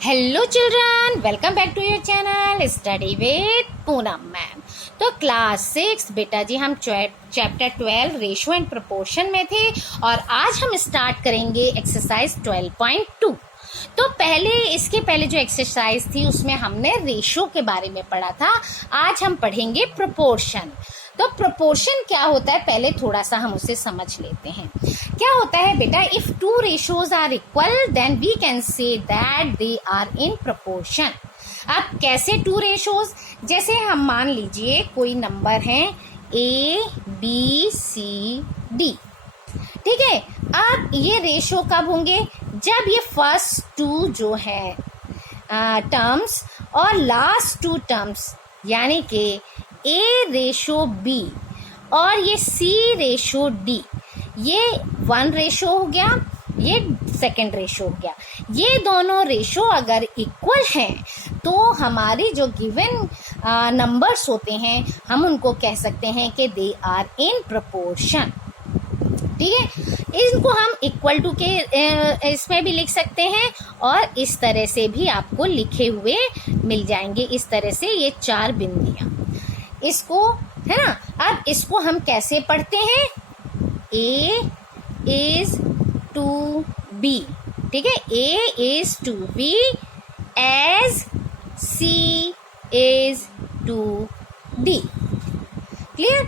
Hello children, welcome back to your channel study with Poonam ma'am. तो class 6 बेटा जी हम chapter 12 ratio and proportion में थे और आज हम स्टार्ट करेंगे एक्सरसाइज 12.2। तो इसके पहले जो एक्सरसाइज थी उसमें हमने रेशो के बारे में पढ़ा था। आज हम पढ़ेंगे प्रोपोर्शन। तो प्रोपोर्शन क्या होता है पहले थोड़ा सा हम उसे समझ लेते हैं। क्या होता है बेटा, if two ratios are equal then we can say that they are in proportion. अब कैसे टू रेशोज, जैसे हम मान लीजिए कोई नंबर है ABCD, ठीक है। अब ये रेशो कब होंगे, जब ये फर्स्ट टू जो है टर्म्स और लास्ट टू टर्म्स यानी कि A/B और ये C/D, ये 1 रेशो हो गया, ये 2 रेशो हो गया। ये दोनों रेशो अगर इक्वल हैं तो हमारी जो गिवन नंबर्स होते हैं हम उनको कह सकते हैं कि दे आर इन प्रोपोर्शन, ठीक है। इनको हम इक्वल टू के इसमें भी लिख सकते हैं और इस तरह से भी आपको लिखे हुए मिल जाएंगे। इस तरह से ये 4 बिंदियां, इसको है ना। अब इसको हम कैसे पढ़ते हैं, A is to B, ठीक है। A is to B as C is to D, clear.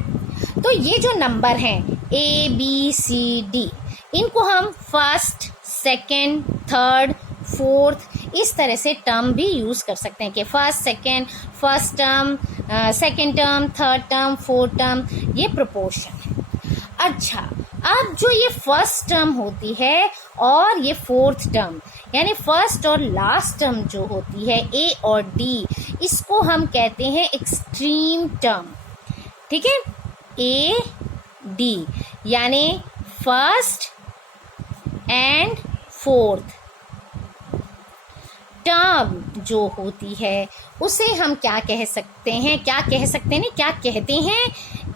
तो ये जो नंबर हैं ABCD, इनको हम फर्स्ट, सेकेंड, थर्ड, फोर्थ इस तरह से टर्म भी यूज कर सकते हैं कि first term, second term, third term, fourth term, ये प्रोपोर्शन है। अच्छा, अब जो ये फर्स्ट टर्म होती है और ये फोर्थ टर्म यानी फर्स्ट और लास्ट टर्म जो होती है A और D, इसको हम कहते हैं एक्सट्रीम टर्म, ठीक है। AD यानी फर्स्ट एंड फोर्थ टर्म जो होती है उसे हम क्या कह सकते हैं, क्या कहते हैं,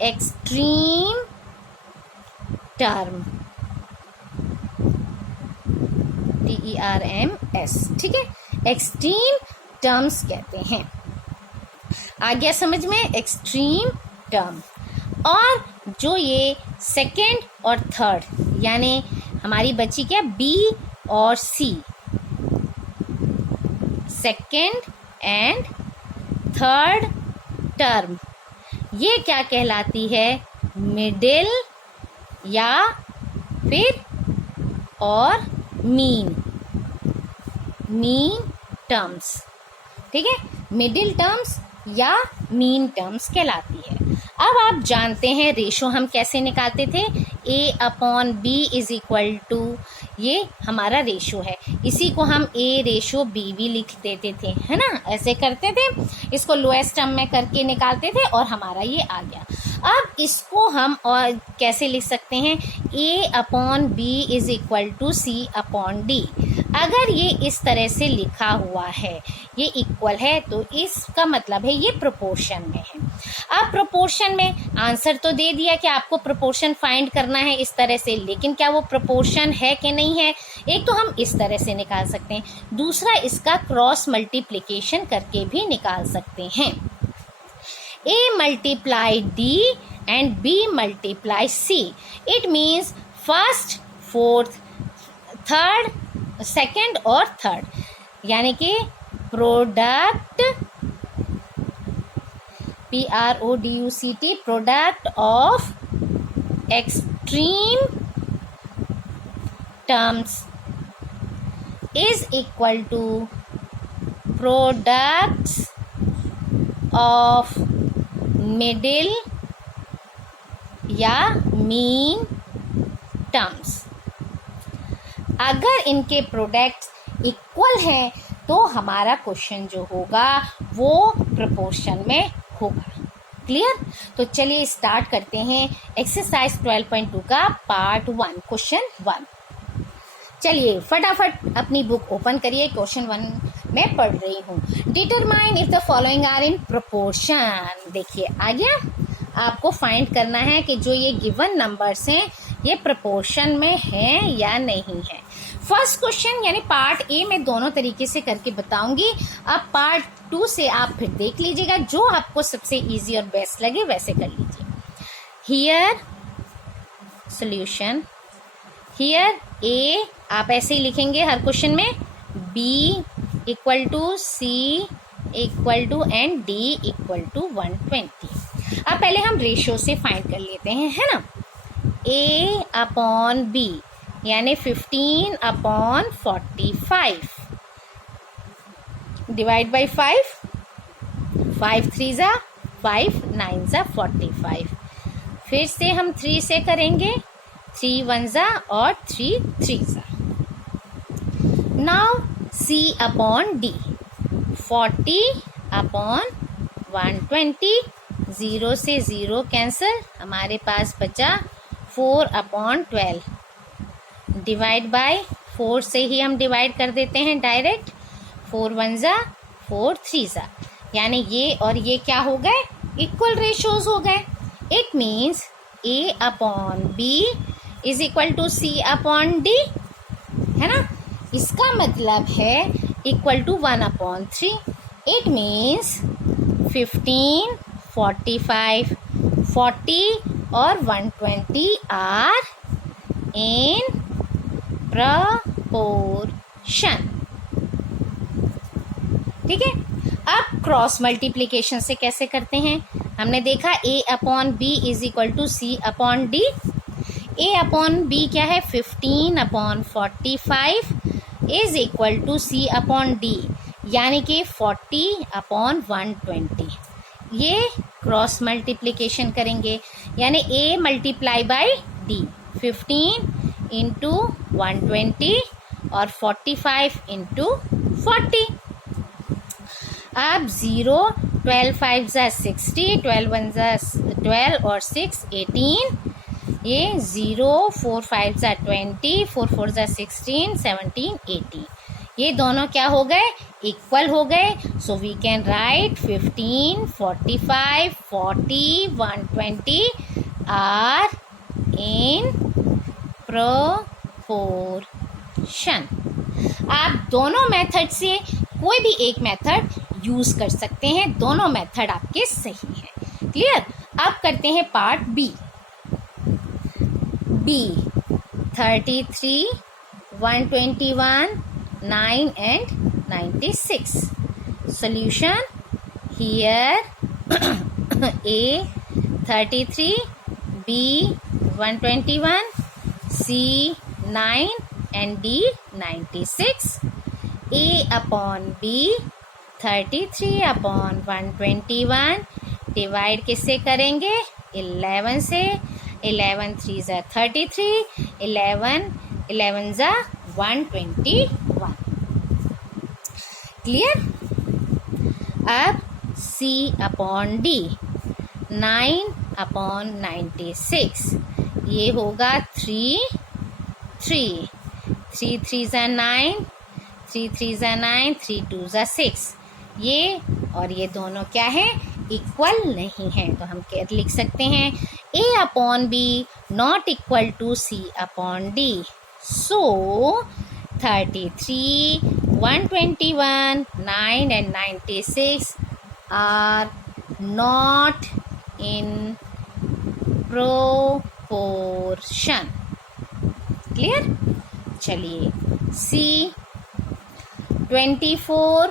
एक्सट्रीम टर्म, TERMS, ठीक है। एक्सट्रीम टर्म्स कहते हैं। आ गया समझ में, एक्सट्रीम टर्म। और जो ये सेकेंड और थर्ड यानी हमारी बची क्या, B और C, second and third term, ये क्या कहलाती है, मिडिल या फिर और मीन टर्म्स, ठीक है। मिडिल टर्म्स या मीन टर्म्स कहलाती है। अब आप जानते हैं रेशो हम कैसे निकालते थे, A/B इज इक्वल टू, ये हमारा रेशो है, इसी को हम A/B भी लिख देते थे, है ना। ऐसे करते थे, इसको लोएस्ट टर्म में करके निकालते थे और हमारा ये आ गया। अब इसको हम और कैसे लिख सकते हैं, A/B is equal to C/D। अगर ये इस तरह से लिखा हुआ है, ये इक्वल है, तो इसका मतलब है ये प्रोपोर्शन में है। अब प्रोपोर्शन में आंसर तो दे दिया कि आपको प्रोपोर्शन फाइंड करना है इस तरह से, लेकिन क्या वो प्रोपोर्शन है कि नहीं है, एक तो हम इस तरह से निकाल सकते हैं, दूसरा इसका क्रॉस मल्टीप्लिकेशन करके भी निकाल सकते हैं। A multiply D and B multiply C, it means first, fourth, third, second और थर्ड, यानी कि product PRODUCT, product of extreme terms is equal to products of middle या मीन टर्म्स। अगर इनके प्रोडक्ट्स इक्वल हैं तो हमारा क्वेश्चन जो होगा वो प्रोपोर्शन में होगा, क्लियर। तो चलिए स्टार्ट करते हैं एक्सरसाइज 12.2 का पार्ट 1, क्वेश्चन 1। चलिए फटाफट अपनी बुक ओपन करिए, क्वेश्चन 1 मैं पढ़ रही हूँ। Determine if the following are in proportion. देखिए आ गया, आपको फाइंड करना है कि जो ये गिवन नंबर्स हैं ये प्रोपोर्शन में हैं या नहीं है। फर्स्ट क्वेश्चन यानी पार्ट ए में दोनों तरीके से करके बताऊंगी। अब पार्ट 2 से आप फिर देख लीजिएगा, जो आपको सबसे इजी और बेस्ट लगे वैसे कर लीजिए। हियर सॉल्यूशन, हियर ए आप ऐसे ही लिखेंगे हर क्वेश्चन में, B equal to C equal to and D equal to 120। अब पहले हम रेशियो से फाइंड कर लेते हैं, है ना। ए अपॉन बी यानी 15 अपॉन 45 डिवाइड बाई 5, 5 3 ज़ा 5, 9 ज़ा 45। फिर से हम 3 से करेंगे, 3 1 ज़ा और 3 3 ज़ा। Now see upon D, 40 upon 120, 0 से 0 कैंसिल, हमारे पास बचा 4 अपॉन 12 डिवाइड बाय 4 से ही हम डिवाइड कर देते हैं डायरेक्ट, 4 1 ज़ा 4 3 ज़ा, यानी ये और ये क्या हो गए, इक्वल रेशियोज हो गए। It means A upon B is equal to C upon D, है ना। इसका मतलब है equal to 1 upon 3। It means 15, 45, 40 और 120 आर इन प्रपोर्शन। ठीक है। अब क्रॉस मल्टीप्लीकेशन से कैसे करते हैं, हमने देखा a upon B is equal to C upon d. A upon b क्या है, 15 upon 45 is equal to C upon d, यानी कि 40 अपॉन 120। ये क्रॉस मल्टीप्लीकेशन करेंगे, यानी A multiply by D, 15 into 120 और 45 इंटू 40। अब 0, 12 5 ज़ा 60, 12 1 ज़ा 12 और 6 18, ये 0 4 5 ज़ा 20, 4 4 ज़ा 16, 17 18, ये दोनों क्या हो गए, इक्वल हो गए। So we can write 15, 45, 40, 120 are in proportion. आप दोनों मेथड से कोई भी एक मेथड यूज कर सकते हैं, दोनों मेथड आपके सही हैं। क्लियर। अब करते हैं part B. B 33, 121, 9 and 96। solution here A 33, B 121, C 9 and D 96। A upon B 33 upon 121 divide किससे करेंगे, 11 से। 11 3 ज़ा 33, 11 ज़ा 121। क्लियर। अब C अपॉन D 9 अपॉन 96, ये होगा 3 3 3 3 ज़ा 9, 3 3 ज़ा 9, 3 2 ज़ा 6, ये और ये दोनों क्या है, इक्वल नहीं है। तो हम क्या लिख सकते हैं, A upon B not equal to C upon D। So 33, 121, 9 and 96 are not in proportion। Clear. चलिए C 24,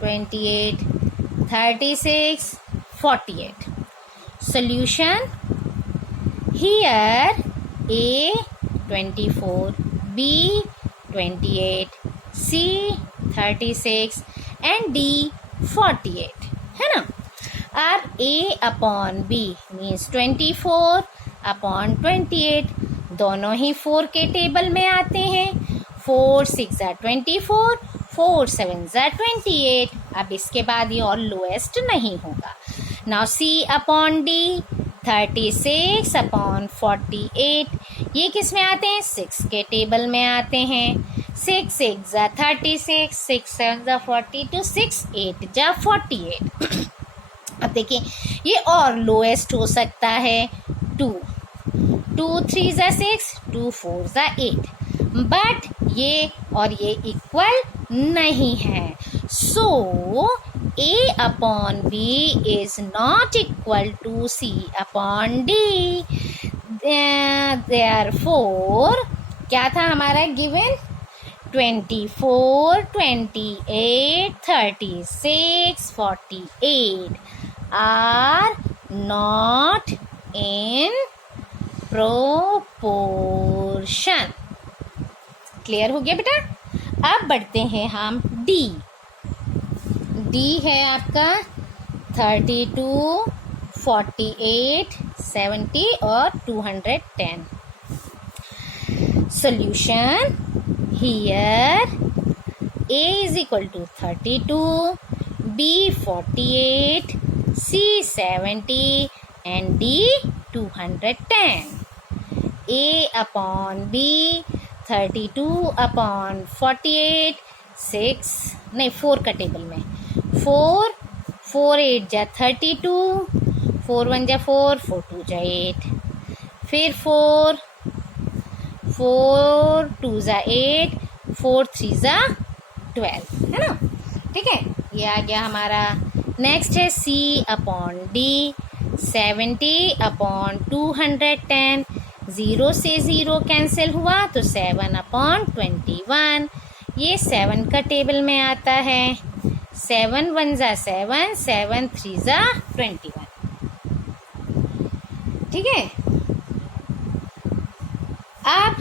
28, 36, 48। solution here A 24, B 28, C 36 and D 48, है ना। अब A upon B means 24 upon 28, दोनों ही 4 के टेबल में आते हैं। 4 6 ज़ा 24, 4 7 ज़ा 28। अब इसके बाद ये और लोएस्ट नहीं होगा। Now C upon D 36 upon 48, ये किस में आते हैं, 6 के टेबल में आते हैं। 6 6 ज़ा 36, 6 7 ज़ा 42, 6 8 ज़ा 48। अब देखिए ये और लोएस्ट हो सकता है 2 2 3 ज़ा 6, 2 4 ज़ा 8। बट ये और ये इक्वल नहीं है, so A upon B is not equal to C upon D. Therefore क्या था हमारा given? 24, 28, 36, 48 are not in proportion. Clear हो गया बेटा? अब बढ़ते हैं हम डी। डी है आपका 32, 48, 70 और 210. Solution here: A is equal to 32, B 48, C 70 and D 210. A upon B 32 upon 48 6 नहीं 4 का टेबल में 4 4 8 जा 32 4 1 जा 4 4 2 जा 8 फिर 4 4 2 जा 8 4 3 जा 12 है ना। ठीक है, ये आ गया हमारा। नेक्स्ट है C अपॉन D 70 अपॉन 210, 0 से 0 कैंसिल हुआ तो 7 अपॉन 21, ये 7 का टेबल में आता है। 7 1 जा 7 7 3 जा 21। ठीक है, अब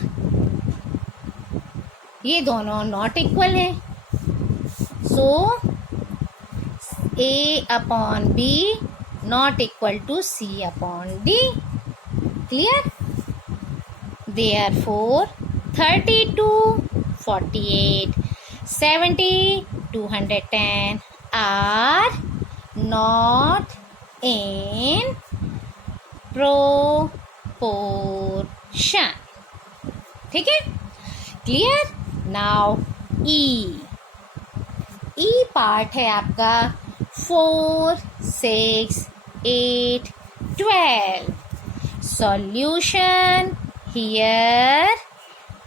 ये दोनों नॉट इक्वल है, so A upon B not equal to C upon D। Clear? Therefore 32, 48, 70, 210 are not in proportion. ठीक है, क्लियर? नाउ ई पार्ट है आपका 4, 6, 8, 12. Solution here: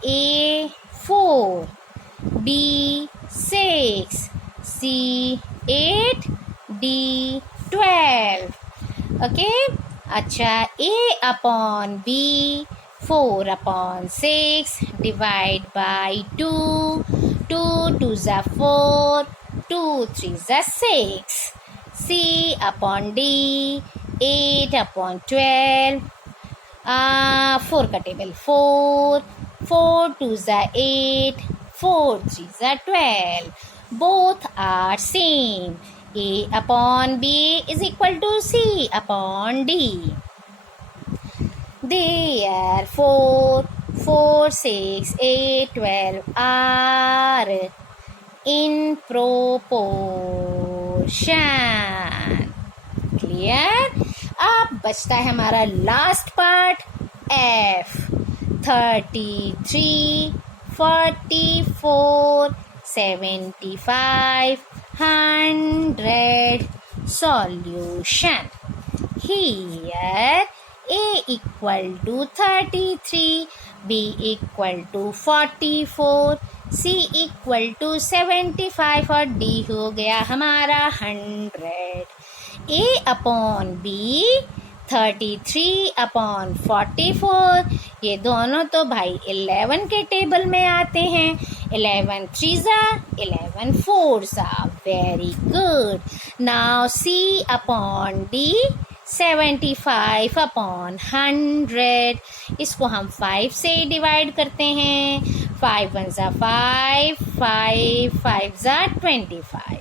A 4, B 6, C 8, D 12. Okay, अच्छा, A upon B 4 upon 6 divide by 2, 2 2 जा 4, 2 3 जा 6, C upon D 8 upon 12, 4 का table 4 4 2 जा 8, 4 3 जा 12, both are same. A upon B is equal to C upon D. Therefore 4, 6, 8, 12 are in proportion. Clear? अब बचता है हमारा last part F 33, 44, 75, 100. Solution here: A equal to 33, B equal to 44, C equal to 75 और D हो गया हमारा 100. A upon B 33 upon 44, ये दोनों तो भाई 11 के टेबल में आते हैं। 11 3 जा 11 4 जा, very good. Now C upon D 75 upon 100, इसको हम 5 से डिवाइड करते हैं। 5 1 जा 5, 5 5 जा 25,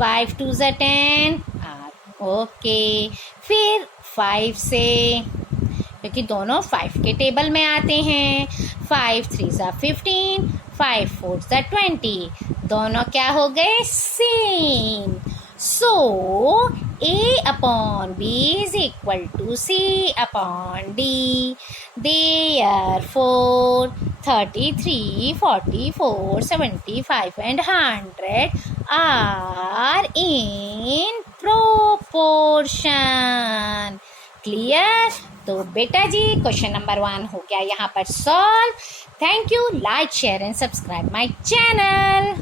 5 2 जा 10, ओके। फिर 5 से, क्योंकि दोनों 5 के टेबल में आते हैं। 5 3 जा 15, 5 4 जा 20, दोनों क्या हो गए? Same. So A upon B is equal to C upon D. Therefore 33, 44, 75 and 100 are in proportion. Clear? तो बेटा जी क्वेश्चन नंबर 1 हो गया यहाँ पर solve. Thank you. Like share and subscribe my channel.